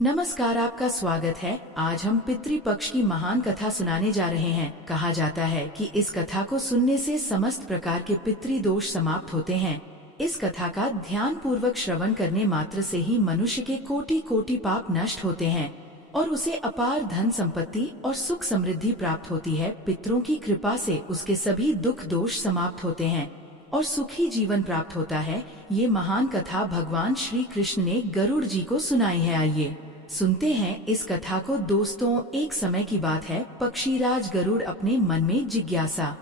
नमस्कार, आपका स्वागत है। आज हम पितृपक्ष की महान कथा सुनाने जा रहे हैं। कहा जाता है कि इस कथा को सुनने से समस्त प्रकार के पितृदोष समाप्त होते हैं। इस कथा का ध्यान पूर्वक श्रवण करने मात्र से ही मनुष्य के कोटि कोटि पाप नष्ट होते हैं और उसे अपार धन संपत्ति और सुख समृद्धि प्राप्त होती है। पितरों की कृपा से उसके सभी दुख दोष समाप्त होते हैं और सुखी जीवन प्राप्त होता है। ये महान कथा भगवान श्री कृष्ण ने गरुड़ जी को सुनाई है। आइए सुनते हैं इस कथा को। दोस्तों, एक समय की बात है। पक्षीराज गरुड़ अपने मन में जिज्ञासा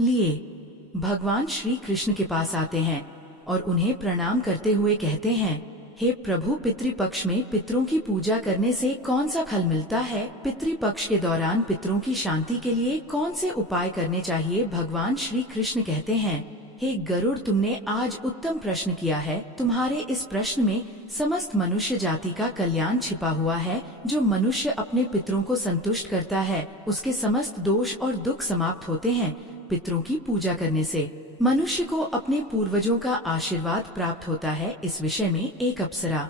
लिए भगवान श्री कृष्ण के पास आते हैं और उन्हें प्रणाम करते हुए कहते हैं, हे प्रभु, पितृपक्ष में पितरों की पूजा करने से कौन सा फल मिलता है? पितृपक्ष के दौरान पितरों की शांति के लिए कौन से उपाय करने चाहिए? भगवान श्री कृष्ण कहते हैं, हे गरुड़, तुमने आज उत्तम प्रश्न किया है। तुम्हारे इस प्रश्न में समस्त मनुष्य जाति का कल्याण छिपा हुआ है। जो मनुष्य अपने पितरों को संतुष्ट करता है उसके समस्त दोष और दुख समाप्त होते हैं। पितरों की पूजा करने से मनुष्य को अपने पूर्वजों का आशीर्वाद प्राप्त होता है। इस विषय में एक अप्सरा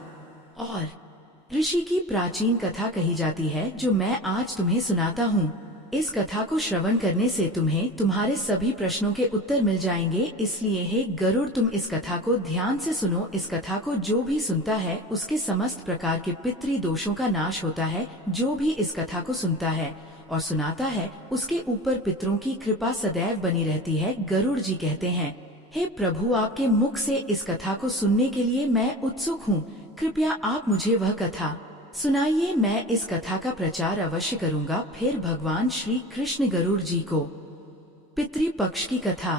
और ऋषि की प्राचीन कथा कही जाती है, जो मैं आज तुम्हें सुनाता हूँ। इस कथा को श्रवण करने से तुम्हें तुम्हारे सभी प्रश्नों के उत्तर मिल जाएंगे। इसलिए हे गरुड़, तुम इस कथा को ध्यान से सुनो। इस कथा को जो भी सुनता है उसके समस्त प्रकार के पितृ दोषों का नाश होता है। जो भी इस कथा को सुनता है और सुनाता है उसके ऊपर पितरों की कृपा सदैव बनी रहती है। गरुड़ जी कहते हैं, हे प्रभु, आपके मुख से इस कथा को सुनने के लिए मैं उत्सुक हूँ। कृपया आप मुझे वह कथा सुनाइए। मैं इस कथा का प्रचार अवश्य करूँगा। फिर भगवान श्री कृष्ण गरुड़ जी को पितृपक्ष की कथा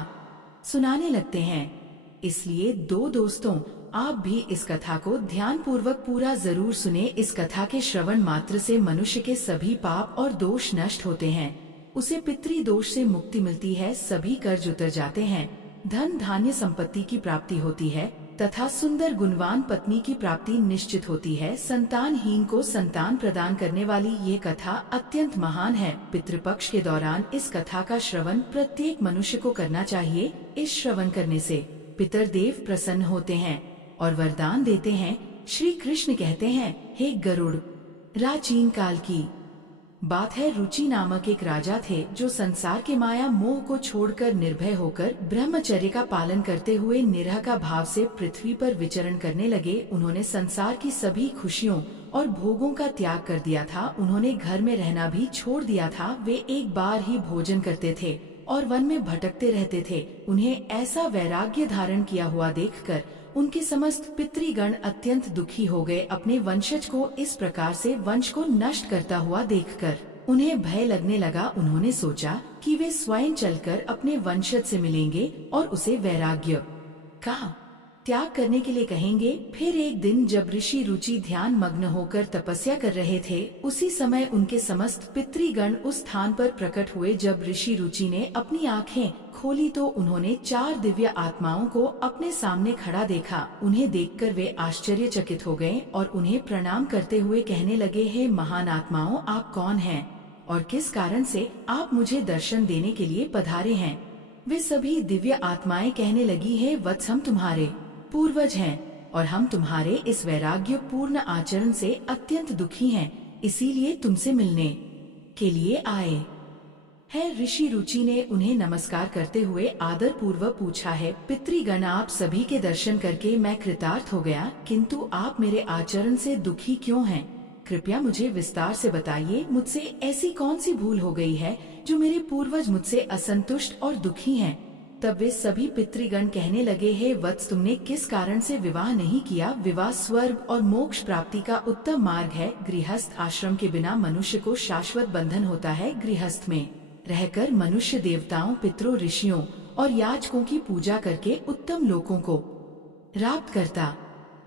सुनाने लगते हैं। इसलिए दोस्तों, आप भी इस कथा को ध्यान पूर्वक पूरा जरूर सुने। इस कथा के श्रवण मात्र से मनुष्य के सभी पाप और दोष नष्ट होते हैं। उसे पितृ दोष से मुक्ति मिलती है। सभी कर्ज उतर जाते हैं। धन धान्य संपत्ति की प्राप्ति होती है तथा सुंदर गुणवान पत्नी की प्राप्ति निश्चित होती है। संतानहीन को संतान प्रदान करने वाली ये कथा अत्यंत महान है। पितृपक्ष के दौरान इस कथा का श्रवण प्रत्येक मनुष्य को करना चाहिए। इस श्रवण करने से पितरदेव प्रसन्न होते हैं और वरदान देते हैं। श्री कृष्ण कहते हैं, हे गरुड़, प्राचीन काल की बात है। रुचि नामक एक राजा थे जो संसार के माया मोह को छोड़कर निर्भय होकर ब्रह्मचर्य का पालन करते हुए निरह का भाव से पृथ्वी पर विचरण करने लगे। उन्होंने संसार की सभी खुशियों और भोगों का त्याग कर दिया था। उन्होंने घर में रहना भी छोड़ दिया था। वे एक बार ही भोजन करते थे और वन में भटकते रहते थे। उन्हें ऐसा वैराग्य धारण किया हुआ देखकर उनके समस्त पितृगण अत्यंत दुखी हो गए। अपने वंशज को इस प्रकार से वंश को नष्ट करता हुआ देखकर उन्हें भय लगने लगा। उन्होंने सोचा कि वे स्वयं चलकर अपने वंशज से मिलेंगे और उसे वैराग्य का त्याग करने के लिए कहेंगे। फिर एक दिन जब ऋषि रुचि ध्यान मग्न होकर तपस्या कर रहे थे, उसी समय उनके समस्त पितृगण उस स्थान पर प्रकट हुए। जब ऋषि रुचि ने अपनी आंखें खोली तो उन्होंने 4 दिव्य आत्माओं को अपने सामने खड़ा देखा। उन्हें देखकर वे आश्चर्यचकित हो गए और उन्हें प्रणाम करते हुए कहने लगे, हे महान आत्माओं, आप कौन हैं और किस कारण से आप मुझे दर्शन देने के लिए पधारे हैं? वे सभी दिव्य आत्माएं कहने लगी, हे वत्स, हम तुम्हारे पूर्वज हैं और हम तुम्हारे इस वैराग्य पूर्ण आचरण से अत्यंत दुखी हैं, इसीलिए तुमसे मिलने के लिए आए है। ऋषि रुचि ने उन्हें नमस्कार करते हुए आदर पूर्वक पूछा, है पितृगण, आप सभी के दर्शन करके मैं कृतार्थ हो गया, किंतु आप मेरे आचरण से दुखी क्यों हैं? कृपया मुझे विस्तार से बताइए। मुझसे ऐसी कौन सी भूल हो गई है जो मेरे पूर्वज मुझसे असंतुष्ट और दुखी हैं? तब वे सभी पितृगण कहने लगे, हे वत्स, तुमने किस कारण से विवाह नहीं किया? विवाह स्वर्ग और मोक्ष प्राप्ति का उत्तम मार्ग है। गृहस्थ आश्रम के बिना मनुष्य को शाश्वत बंधन होता है। गृहस्थ में रहकर मनुष्य देवताओं, पितरों, ऋषियों और याचकों की पूजा करके उत्तम लोकों को प्राप्त करता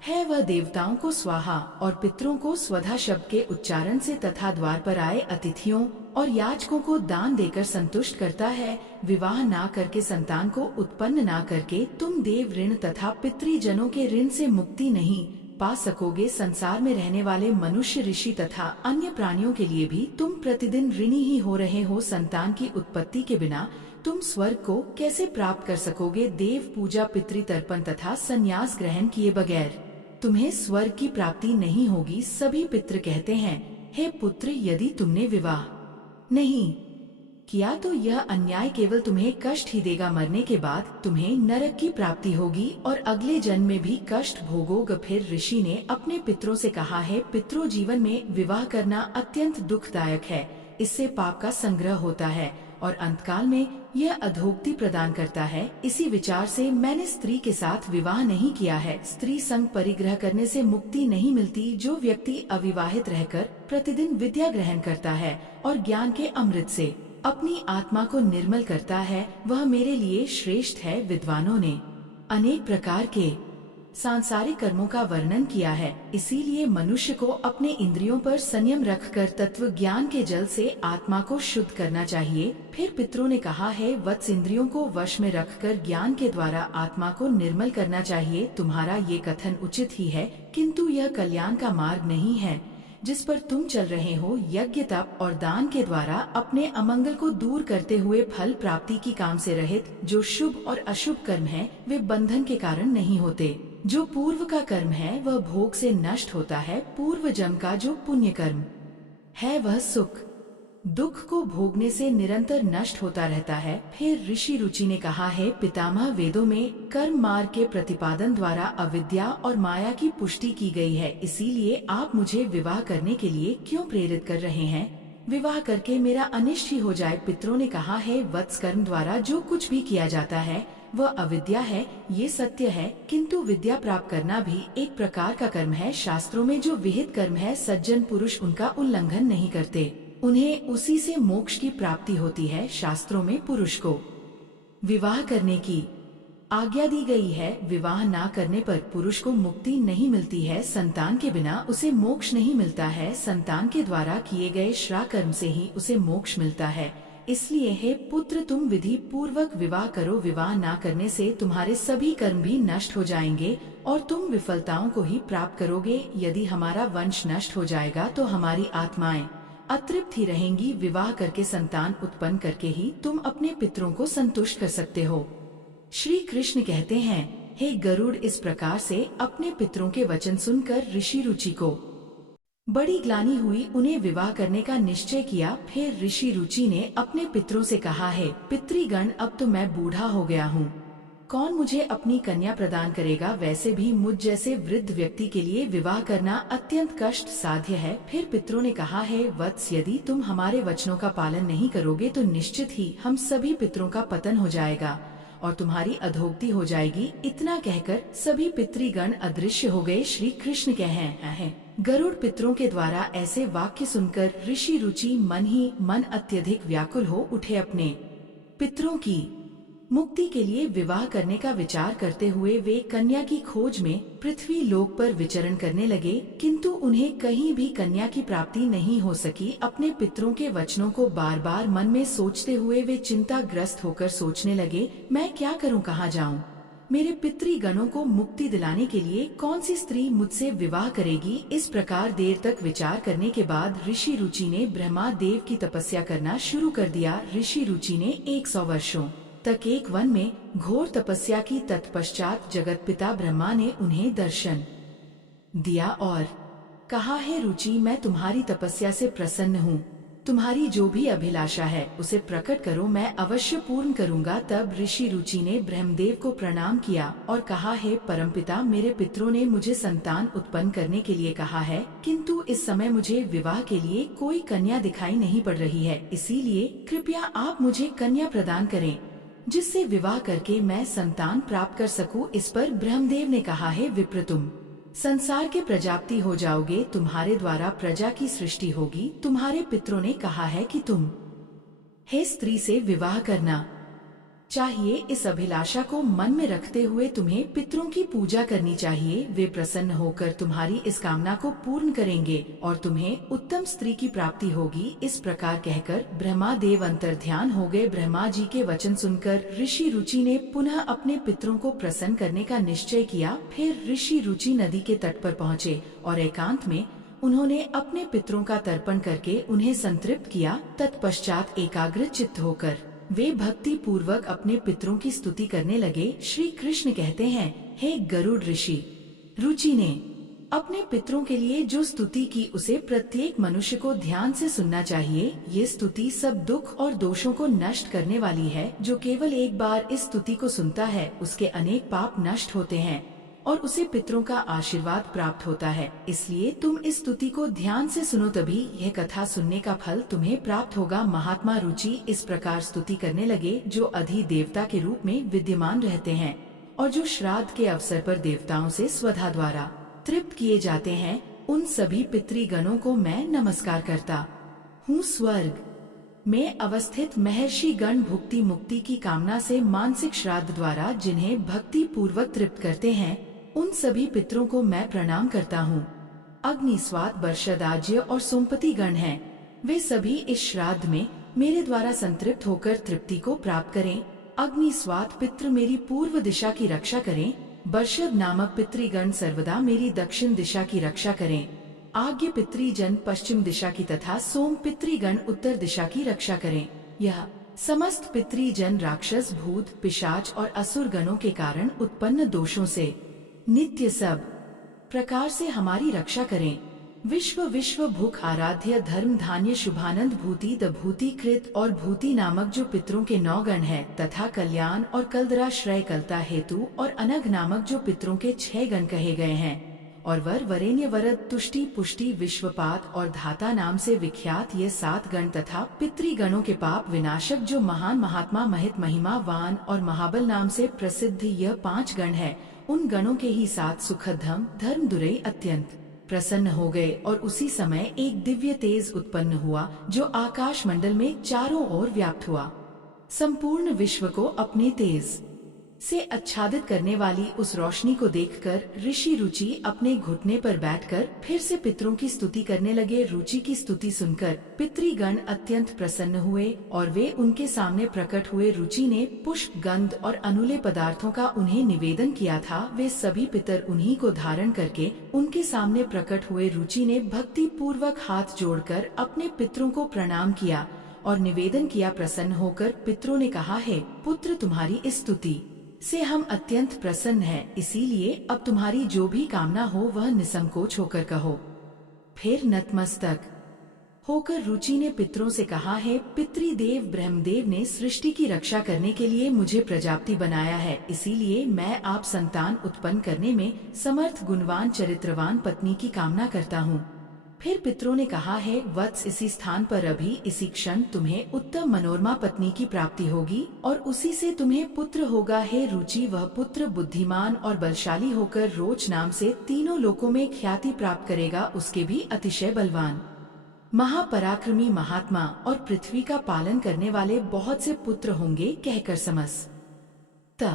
है। वह देवताओं को स्वाहा और पितरों को स्वधा शब्द के उच्चारण से तथा द्वार पर आए अतिथियों और याचकों को दान देकर संतुष्ट करता है। विवाह ना करके, संतान को उत्पन्न ना करके तुम देव ऋण तथा पितृजनों के ऋण से मुक्ति नहीं पा सकोगे। संसार में रहने वाले मनुष्य, ऋषि तथा अन्य प्राणियों के लिए भी तुम प्रतिदिन ऋणी ही हो रहे हो। संतान की उत्पत्ति के बिना तुम स्वर्ग को कैसे प्राप्त कर सकोगे? देव पूजा, पितृ तर्पण तथा संन्यास ग्रहण किए बगैर तुम्हें स्वर्ग की प्राप्ति नहीं होगी। सभी पितृ कहते हैं, हे पुत्र, यदि तुमने विवाह नहीं किया तो यह अन्याय केवल तुम्हें कष्ट ही देगा। मरने के बाद तुम्हें नरक की प्राप्ति होगी और अगले जन्म में भी कष्ट भोगोगे। फिर ऋषि ने अपने पितरों से कहा है, पितरों, जीवन में विवाह करना अत्यंत दुखदायक है। इससे पाप का संग्रह होता है और अंतकाल में यह अधोगति प्रदान करता है। इसी विचार से मैंने स्त्री के साथ विवाह नहीं किया है। स्त्री संग परिग्रह करने से मुक्ति नहीं मिलती। जो व्यक्ति अविवाहित रहकर प्रतिदिन विद्या ग्रहण करता है और ज्ञान के अमृत से अपनी आत्मा को निर्मल करता है, वह मेरे लिए श्रेष्ठ है। विद्वानों ने अनेक प्रकार के सांसारिक कर्मों का वर्णन किया है, इसीलिए मनुष्य को अपने इंद्रियों पर संयम रखकर तत्व ज्ञान के जल से आत्मा को शुद्ध करना चाहिए। फिर पितरों ने कहा है, वत्स, इंद्रियों को वश में रखकर ज्ञान के द्वारा आत्मा को निर्मल करना चाहिए। तुम्हारा ये कथन उचित ही है, किंतु यह कल्याण का मार्ग नहीं है जिस पर तुम चल रहे हो। यज्ञ, तप और दान के द्वारा अपने अमंगल को दूर करते हुए फल प्राप्ति की काम से रहित जो शुभ और अशुभ कर्म है, वे बंधन के कारण नहीं होते। जो पूर्व का कर्म है वह भोग से नष्ट होता है। पूर्व जन्म का जो पुण्य कर्म है वह सुख दुख को भोगने से निरंतर नष्ट होता रहता है। फिर ऋषि रुचि ने कहा है, पितामह, वेदों में कर्म मार्ग के प्रतिपादन द्वारा अविद्या और माया की पुष्टि की गई है। इसीलिए आप मुझे विवाह करने के लिए क्यों प्रेरित कर रहे हैं? विवाह करके मेरा अनिष्ट ही हो जाए। पितरों ने कहा है, वत्स, कर्म द्वारा जो कुछ भी किया जाता है वह अविद्या है, ये सत्य है, किंतु विद्या प्राप्त करना भी एक प्रकार का कर्म है। शास्त्रों में जो विहित कर्म है, सज्जन पुरुष उनका उल्लंघन नहीं करते, उन्हें उसी से मोक्ष की प्राप्ति होती है। शास्त्रों में पुरुष को विवाह करने की आज्ञा दी गई है। विवाह ना करने पर पुरुष को मुक्ति नहीं मिलती है। संतान के बिना उसे मोक्ष नहीं मिलता है। संतान के द्वारा किए गए श्राद्ध कर्म से ही उसे मोक्ष मिलता है। इसलिए हे पुत्र, तुम विधि पूर्वक विवाह करो। विवाह ना करने से तुम्हारे सभी कर्म भी नष्ट हो जाएंगे और तुम विफलताओं को ही प्राप्त करोगे। यदि हमारा वंश नष्ट हो जाएगा तो हमारी आत्माएं अतृप्त ही रहेंगी। विवाह करके संतान उत्पन्न करके ही तुम अपने पितरों को संतुष्ट कर सकते हो। श्री कृष्ण कहते हैं, हे गरुड़, इस प्रकार से अपने पितरों के वचन सुनकर ऋषि रुचि को बड़ी ग्लानि हुई। उन्हें विवाह करने का निश्चय किया। फिर ऋषि रुचि ने अपने पितरों से कहा है, पितृगण, अब तो मैं बूढ़ा हो गया हूँ, कौन मुझे अपनी कन्या प्रदान करेगा? वैसे भी मुझ जैसे वृद्ध व्यक्ति के लिए विवाह करना अत्यंत कष्ट साध्य है। फिर पितरों ने कहा है, वत्स, यदि तुम हमारे वचनों का पालन नहीं करोगे तो निश्चित ही हम सभी पितरों का पतन हो जाएगा और तुम्हारी अधोगति हो जाएगी। इतना कहकर सभी पितृगण अदृश्य हो गए। श्री कृष्ण कहे हैं, गरुड़ पितरों के द्वारा ऐसे वाक्य सुनकर ऋषि रुचि मन ही मन अत्यधिक व्याकुल हो उठे। अपने पितरों की मुक्ति के लिए विवाह करने का विचार करते हुए वे कन्या की खोज में पृथ्वी लोक पर विचरण करने लगे, किंतु उन्हें कहीं भी कन्या की प्राप्ति नहीं हो सकी। अपने पितरों के वचनों को बार बार मन में सोचते हुए वे चिंताग्रस्त होकर सोचने लगे, मैं क्या करूं, कहां जाऊं? मेरे पितृगणों को मुक्ति दिलाने के लिए कौन सी स्त्री मुझसे विवाह करेगी? इस प्रकार देर तक विचार करने के बाद ऋषि रुचि ने ब्रह्मा देव की तपस्या करना शुरू कर दिया। ऋषि रुचि ने 100 वर्षों तक एक वन में घोर तपस्या की। तत्पश्चात जगत पिता ब्रह्मा ने उन्हें दर्शन दिया और कहा, है रुचि, मैं तुम्हारी तपस्या से प्रसन्न हूँ। तुम्हारी जो भी अभिलाषा है उसे प्रकट करो, मैं अवश्य पूर्ण करूँगा। तब ऋषि रुचि ने ब्रह्मदेव को प्रणाम किया और कहा, है परमपिता, मेरे पितरों ने मुझे संतान उत्पन्न करने के लिए कहा है, किंतु इस समय मुझे विवाह के लिए कोई कन्या दिखाई नहीं पड़ रही है। इसीलिए कृपया आप मुझे कन्या प्रदान करें जिससे विवाह करके मैं संतान प्राप्त कर सकूं। इस पर ब्रह्मदेव ने कहा, है विप्र, तुम संसार के प्रजापति हो जाओगे, तुम्हारे द्वारा प्रजा की सृष्टि होगी। तुम्हारे पितरों ने कहा है कि तुम हे स्त्री से विवाह करना चाहिए। इस अभिलाषा को मन में रखते हुए तुम्हें पितरों की पूजा करनी चाहिए। वे प्रसन्न होकर तुम्हारी इस कामना को पूर्ण करेंगे और तुम्हें उत्तम स्त्री की प्राप्ति होगी। इस प्रकार कहकर ब्रह्मा देव अंतर्ध्यान हो गए। ब्रह्मा जी के वचन सुनकर ऋषि रुचि ने पुनः अपने पितरों को प्रसन्न करने का निश्चय किया। फिर ऋषि रुचि नदी के तट पर पहुँचे और एकांत में उन्होंने अपने पितरों का तर्पण करके उन्हें संतृप्त किया। तत्पश्चात एकाग्र चित्त होकर वे भक्ति पूर्वक अपने पितरों की स्तुति करने लगे। श्री कृष्ण कहते हैं, हे गरुड़ ऋषि, रुचि ने अपने पितरों के लिए जो स्तुति की उसे प्रत्येक मनुष्य को ध्यान से सुनना चाहिए। ये स्तुति सब दुख और दोषों को नष्ट करने वाली है। जो केवल एक बार इस स्तुति को सुनता है उसके अनेक पाप नष्ट होते हैं और उसे पितरों का आशीर्वाद प्राप्त होता है। इसलिए तुम इस स्तुति को ध्यान से सुनो, तभी यह कथा सुनने का फल तुम्हें प्राप्त होगा। महात्मा रुचि इस प्रकार स्तुति करने लगे, जो अधि देवता के रूप में विद्यमान रहते हैं और जो श्राद्ध के अवसर पर देवताओं से स्वधा द्वारा तृप्त किए जाते हैं, उन सभी पितृगणों को मैं नमस्कार करता हूँ। स्वर्ग में अवस्थित महर्षि गण भुक्ति मुक्ति की कामना से मानसिक श्राद्ध द्वारा जिन्हें भक्ति पूर्वक तृप्त करते हैं, उन सभी पितरों को मैं प्रणाम करता हूँ। अग्निस्वात, बर्षद, आज्य और सोमपति गण हैं। वे सभी इस श्राद्ध में मेरे द्वारा संतृप्त होकर तृप्ति को प्राप्त करें। अग्निस्वात पितृ मेरी पूर्व दिशा की रक्षा करें। बर्षद नामक पितृगण सर्वदा मेरी दक्षिण दिशा की रक्षा करें। आज्ञ पितृजन पश्चिम दिशा की तथा सोम पितृगण उत्तर दिशा की रक्षा करें। यह समस्त पितृजन राक्षस, भूत, पिशाच और असुर गणों के कारण उत्पन्न दोषों से नित्य सब प्रकार से हमारी रक्षा करें। विश्व भूख आराध्य, धर्म, धान्य, शुभानंद, भूति, दभूति, कृत और भूति नामक जो पितरों के 9 गण हैं, तथा कल्याण और कलदरा, श्रेय, कलता, हेतु और अनग नामक जो पितरों के 6 गण कहे गए हैं, और वर, वरेण्य, वरद, तुष्टि, पुष्टि, विश्वपात और धाता नाम से विख्यात ये 7 गण तथा पितृगणों के पाप विनाशक जो महान, महात्मा, महित, महिमावान और महाबल नाम से प्रसिद्ध यह 5 गण है, उन गणों के ही साथ सुखधम धर्म दुरई अत्यंत प्रसन्न हो गए। और उसी समय एक दिव्य तेज उत्पन्न हुआ जो आकाश मंडल में चारों ओर व्याप्त हुआ। संपूर्ण विश्व को अपने तेज से आच्छादित करने वाली उस रोशनी को देखकर ऋषि रुचि अपने घुटने पर बैठकर फिर से पितरों की स्तुति करने लगे। रुचि की स्तुति सुनकर पितृगण अत्यंत प्रसन्न हुए और वे उनके सामने प्रकट हुए। रुचि ने पुष्प, गंध और अनुले पदार्थों का उन्हें निवेदन किया था। वे सभी पितर उन्हीं को धारण करके उनके सामने प्रकट हुए। रुचि ने भक्ति पूर्वक हाथ जोड़कर अपने पितरों को प्रणाम किया और निवेदन किया। प्रसन्न होकर पितरों ने कहा, है पुत्र, तुम्हारी इस स्तुति से हम अत्यंत प्रसन्न हैं, इसीलिए अब तुम्हारी जो भी कामना हो वह निसंकोच होकर कहो। फिर नतमस्तक होकर रुचि ने पितरों से कहा, है पितृदेव ब्रह्मदेव ने सृष्टि की रक्षा करने के लिए मुझे प्रजापति बनाया है, इसीलिए मैं आप संतान उत्पन्न करने में समर्थ, गुणवान, चरित्रवान पत्नी की कामना करता हूँ। फिर पितरों ने कहा, है वत्स, इसी स्थान पर अभी इसी क्षण तुम्हें उत्तम मनोरमा पत्नी की प्राप्ति होगी और उसी से तुम्हें पुत्र होगा। है रुचि, वह पुत्र बुद्धिमान और बलशाली होकर रोच नाम से तीनों लोकों में ख्याति प्राप्त करेगा। उसके भी अतिशय बलवान, महापराक्रमी, महात्मा और पृथ्वी का पालन करने वाले बहुत से पुत्र होंगे। कहकर समस्त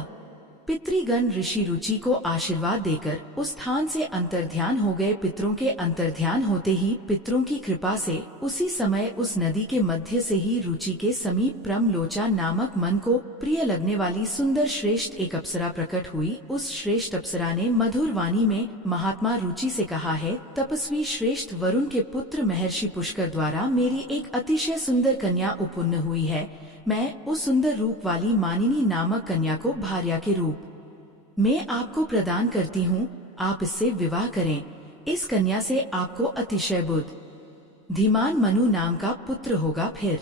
पितृगण ऋषि रुचि को आशीर्वाद देकर उस स्थान से अंतर्ध्यान हो गए। पितरों के अंतर्ध्यान होते ही पितरों की कृपा से उसी समय उस नदी के मध्य से ही रुचि के समीप प्रमलोचा नामक मन को प्रिय लगने वाली सुंदर श्रेष्ठ एक अप्सरा प्रकट हुई। उस श्रेष्ठ अप्सरा ने मधुर वाणी में महात्मा रुचि से कहा, है तपस्वी श्रेष्ठ वरुण के पुत्र महर्षि पुष्कर द्वारा मेरी एक अतिशय सुंदर कन्या उत्पन्न हुई है। मैं उस सुंदर रूप वाली मानिनी नामक कन्या को भार्या के रूप में आपको प्रदान करती हूँ। आप इससे विवाह करें। इस कन्या से आपको अतिशय बुद्धिमान मनु नाम का पुत्र होगा। फिर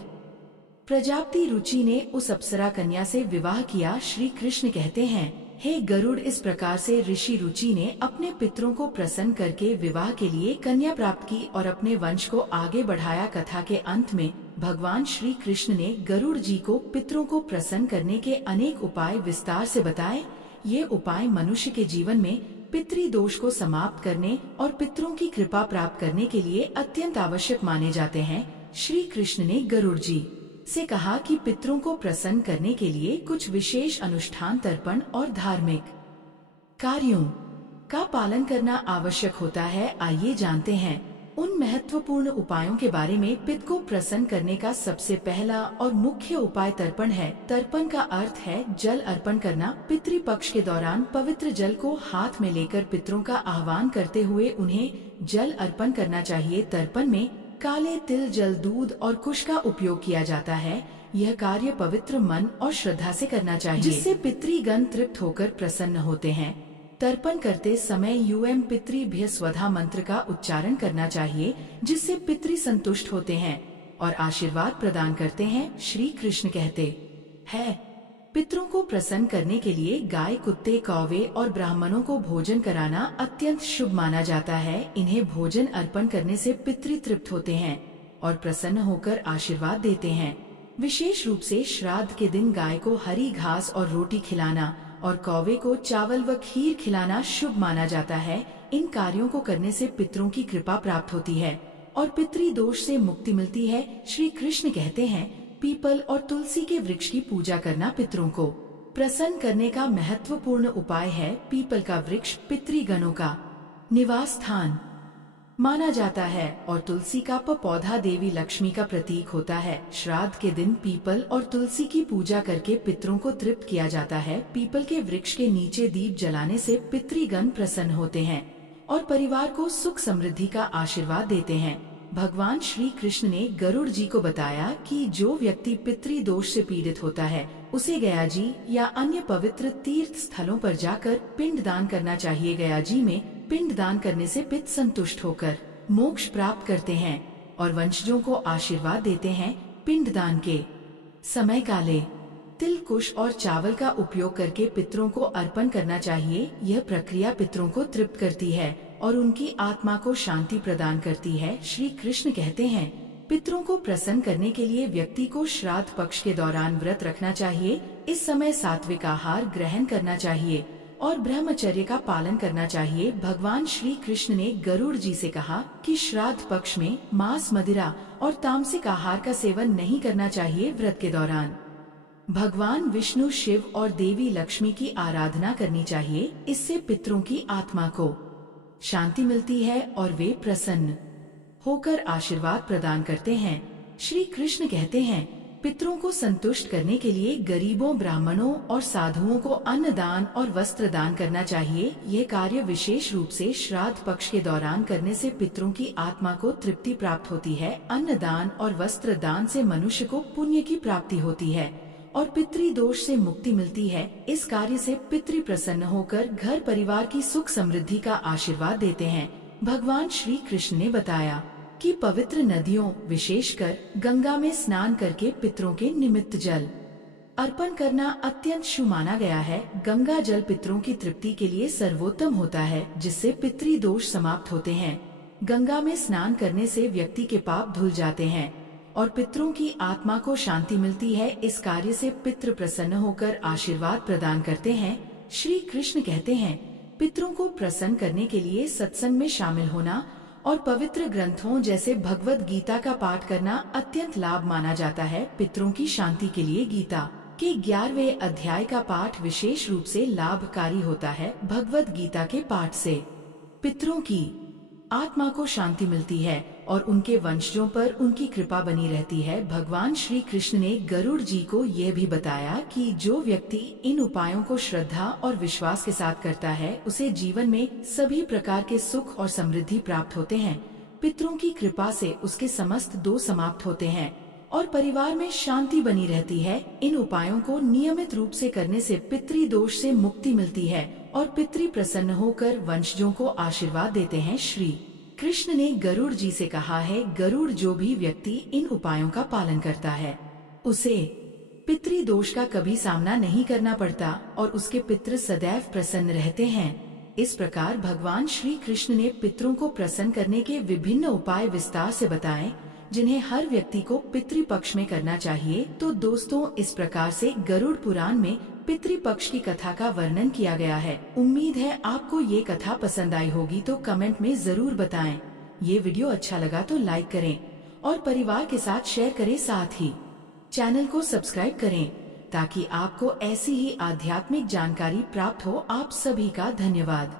प्रजापति रुचि ने उस अप्सरा कन्या से विवाह किया। श्री कृष्ण कहते हैं, हे गरुड़, इस प्रकार से ऋषि रुचि ने अपने पितरों को प्रसन्न करके विवाह के लिए कन्या प्राप्त की और अपने वंश को आगे बढ़ाया। कथा के अंत में भगवान श्री कृष्ण ने गरुड़ जी को पितरों को प्रसन्न करने के अनेक उपाय विस्तार से बताए। ये उपाय मनुष्य के जीवन में पितृदोष को समाप्त करने और पितरों की कृपा प्राप्त करने के लिए अत्यंत आवश्यक माने जाते हैं। श्री कृष्ण ने गरुड़ जी से कहा कि पितरों को प्रसन्न करने के लिए कुछ विशेष अनुष्ठान, तर्पण और धार्मिक कार्यों का पालन करना आवश्यक होता है। आइए जानते हैं उन महत्वपूर्ण उपायों के बारे में। पिता को प्रसन्न करने का सबसे पहला और मुख्य उपाय तर्पण है। तर्पण का अर्थ है जल अर्पण करना। पितृपक्ष के दौरान पवित्र जल को हाथ में लेकर पितरों का आह्वान करते हुए उन्हें जल अर्पण करना चाहिए। तर्पण में काले तिल, जल, दूध और कुश का उपयोग किया जाता है। यह कार्य पवित्र मन और श्रद्धा से करना चाहिए, जिससे पितृगण तृप्त होकर प्रसन्न होते हैं। तर्पण करते समय यूएम पितृभ्य स्वधा मंत्र का उच्चारण करना चाहिए, जिससे पितृ संतुष्ट होते हैं और आशीर्वाद प्रदान करते हैं। श्री कृष्ण कहते हैं, पितरों को प्रसन्न करने के लिए गाय, कुत्ते, कौवे और ब्राह्मणों को भोजन कराना अत्यंत शुभ माना जाता है। इन्हें भोजन अर्पण करने से पितृ तृप्त होते हैं और प्रसन्न होकर आशीर्वाद देते हैं। विशेष रूप से श्राद्ध के दिन गाय को हरी घास और रोटी खिलाना और कौवे को चावल व खीर खिलाना शुभ माना जाता है। इन कार्यों को करने से पितरों की कृपा प्राप्त होती है और पितृ दोष से मुक्ति मिलती है। श्री कृष्ण कहते हैं, पीपल और तुलसी के वृक्ष की पूजा करना पितरों को प्रसन्न करने का महत्वपूर्ण उपाय है। पीपल का वृक्ष पितृगणों का निवास स्थान माना जाता है और तुलसी का पौधा देवी लक्ष्मी का प्रतीक होता है। श्राद्ध के दिन पीपल और तुलसी की पूजा करके पितरों को तृप्त किया जाता है। पीपल के वृक्ष के नीचे दीप जलाने से पितृगण प्रसन्न होते हैं और परिवार को सुख समृद्धि का आशीर्वाद देते हैं। भगवान श्री कृष्ण ने गरुड़ जी को बताया कि जो व्यक्ति पितृ दोष से पीड़ित होता है उसे गया जी या अन्य पवित्र तीर्थ स्थलों पर जाकर पिंड दान करना चाहिए। गया जी में पिंड दान करने से पितृ संतुष्ट होकर मोक्ष प्राप्त करते हैं और वंशजों को आशीर्वाद देते हैं। पिंड दान के समय काले तिल, कुश और चावल का उपयोग करके पितरों को अर्पण करना चाहिए। यह प्रक्रिया पितरों को तृप्त करती है और उनकी आत्मा को शांति प्रदान करती है। श्री कृष्ण कहते हैं, पितरों को प्रसन्न करने के लिए व्यक्ति को श्राद्ध पक्ष के दौरान व्रत रखना चाहिए। इस समय सात्विक आहार ग्रहण करना चाहिए और ब्रह्मचर्य का पालन करना चाहिए। भगवान श्री कृष्ण ने गरुड़ जी से कहा कि श्राद्ध पक्ष में मांस, मदिरा और तामसिक आहार का सेवन नहीं करना चाहिए। व्रत के दौरान भगवान विष्णु, शिव और देवी लक्ष्मी की आराधना करनी चाहिए। इससे पितरों की आत्मा को शांति मिलती है और वे प्रसन्न होकर आशीर्वाद प्रदान करते हैं। श्री कृष्ण कहते हैं, पितरों को संतुष्ट करने के लिए गरीबों, ब्राह्मणों और साधुओं को अन्न दान और वस्त्र दान करना चाहिए। यह कार्य विशेष रूप से श्राद्ध पक्ष के दौरान करने से पितरों की आत्मा को तृप्ति प्राप्त होती है। अन्न दान और वस्त्र दान से मनुष्य को पुण्य की प्राप्ति होती है और पितृ दोष से मुक्ति मिलती है। इस कार्य से पितृ प्रसन्न होकर घर परिवार की सुख समृद्धि का आशीर्वाद देते हैं। भगवान श्री कृष्ण ने बताया कि पवित्र नदियों, विशेषकर गंगा में स्नान करके पितरों के निमित्त जल अर्पण करना अत्यंत शुभ माना गया है। गंगा जल पितरों की तृप्ति के लिए सर्वोत्तम होता है, जिससे पितृ दोष समाप्त होते हैं। गंगा में स्नान करने से व्यक्ति के पाप धुल जाते हैं और पितरों की आत्मा को शांति मिलती है। इस कार्य से पितृ प्रसन्न होकर आशीर्वाद प्रदान करते हैं। श्री कृष्ण कहते हैं, पितरों को प्रसन्न करने के लिए सत्संग में शामिल होना और पवित्र ग्रंथों जैसे भगवत गीता का पाठ करना अत्यंत लाभ माना जाता है। पितरों की शांति के लिए गीता के 11वें अध्याय का पाठ विशेष रूप से लाभकारी होता है। भगवत गीता के पाठ से पितरों की आत्मा को शांति मिलती है और उनके वंशजों पर उनकी कृपा बनी रहती है। भगवान श्री कृष्ण ने गरुड़ जी को यह भी बताया कि जो व्यक्ति इन उपायों को श्रद्धा और विश्वास के साथ करता है, उसे जीवन में सभी प्रकार के सुख और समृद्धि प्राप्त होते हैं। पितरों की कृपा से उसके समस्त दोष समाप्त होते हैं और परिवार में शांति बनी रहती है। इन उपायों को नियमित रूप से करने से पितृ दोष से मुक्ति मिलती है और पितृ प्रसन्न होकर वंशजों को आशीर्वाद देते हैं। श्री कृष्ण ने गरुड़ जी से कहा है, गरुड़, जो भी व्यक्ति इन उपायों का पालन करता है उसे पितृ दोष का कभी सामना नहीं करना पड़ता और उसके पितृ सदैव प्रसन्न रहते हैं। इस प्रकार भगवान श्री कृष्ण ने पितरों को प्रसन्न करने के विभिन्न उपाय विस्तार से बताए, जिन्हें हर व्यक्ति को पितृ पक्ष में करना चाहिए। तो दोस्तों, इस प्रकार से गरुड़ पुराण में पितृ पक्ष की कथा का वर्णन किया गया है। उम्मीद है आपको ये कथा पसंद आई होगी, तो कमेंट में जरूर बताएं। ये वीडियो अच्छा लगा तो लाइक करें और परिवार के साथ शेयर करें। साथ ही चैनल को सब्सक्राइब करें ताकि आपको ऐसी ही आध्यात्मिक जानकारी प्राप्त हो। आप सभी का धन्यवाद।